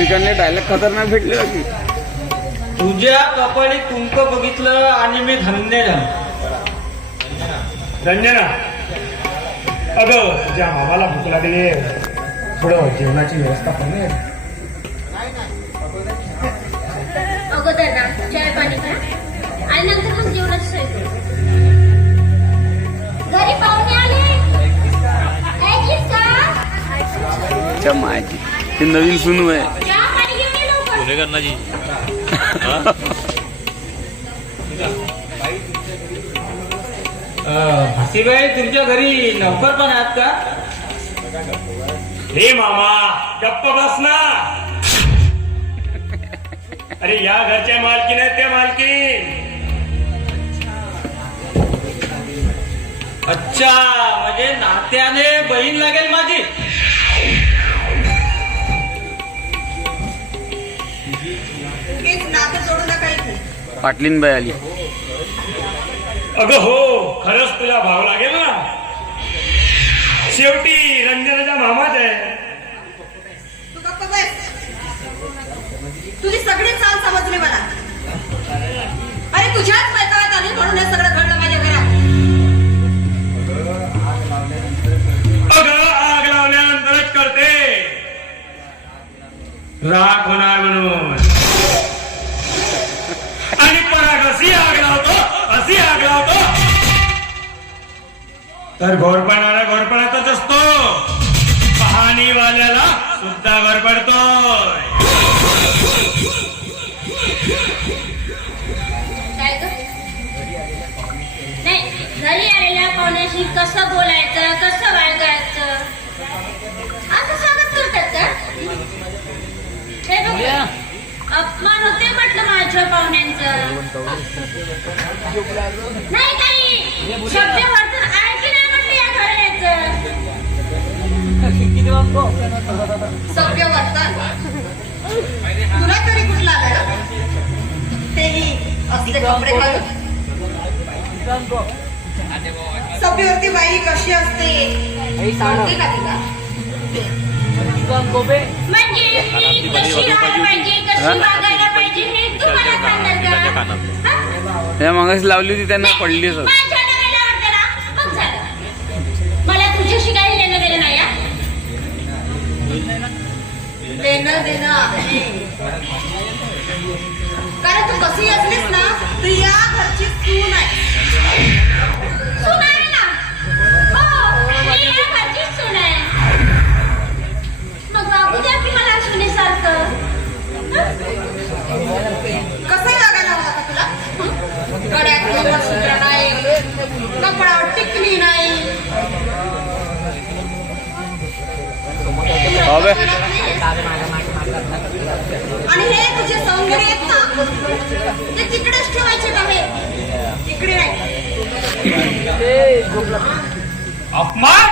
श्रीकांतने डायलॉग खतरनाक भेटले की तुझ्या कपाळी कुंक बघितलं आणि मी धन्य झालो. धन्य ना. अगं तुझ्या मामाला भूक लागली, थोडं जेवणाची व्यवस्था पण नाही. अगोदर ना चाय पाणी करा आणि नंतर मग जेवणाची सोय करू. घरी पाहुणे आले ऐकीस का? माहिती ते नवीन सुनू आहे. चहा पाणी घेऊन ये लवकर. भासीबाई तुमच्या घरी नौकर पण आहात का? हे मामा गप्प बस ना. अरे या घरच्या मालकीन आहेत त्या मालकीन. अच्छा, म्हणजे नात्याने बहीण लागेल माझी. नातं जोडू नका इथे. पाटलीन बाई आली. अगं हो, खरंच तुला भाव लागेल ना. शेवटी रंजनाचा मामाच आहे. तू गप्प बस. तुझी सगळी चाल समजली मला. अरे तुझ्याच मैत्रीत आली म्हणून हे सगळं घडलं माझ्या घरात. अगं आग लावल्यानंतरच करते, राग होणार म्हणून. आणि पराग अशी आग लावतो, अशी आग लावतो तर घोरपणाला घोरपणातच असतो. पाहणीवाल्याला सुद्धा घोरपडतोय. काय ग? नाही, घरी आलेल्या पाहुण्याशी कसं बोलायचं, कसं वागायचं असं स्वागत करतात का? हे बघ, अपमान होते म्हटलं माझ्या पाहुण्यांचं. नाही काही शब्द वर्तन आहे की नाही म्हटलं या घराण्याचं. सभ्य वर्तन तुला तरी कुठला आलं? तेही असले कपडे घालून. सभ्यवती बाई कशी असते सांगते का तिला? म्हणजे मी कशी राहायला पाहिजे, कशी वागायला पाहिजे हे तू मला सांगणार का? त्या मागाशी लावली होती त्यांना पडलीच. माझ्या नव्याला वाटतं ना, मग झालं. मला तुझ्याशी काही लेणं देणं नाही. देणं देणं आहे. कारण तू कशी असलीस ना, तू या घरची सून आहे. सून आहे ना? हो, मी या घरची सून आहे. मग बाबू द्या की मला सुनेसारखं. कसं लागायला हवं आता तुला? गड्यात मंगळसूत्र नाही, कपडावर टिकली नाही. आणि हे तुझे सौंदर्य आहेत ना, ते तिकडेच ठेवायचे बाहेर, इकडे नाही. अपमान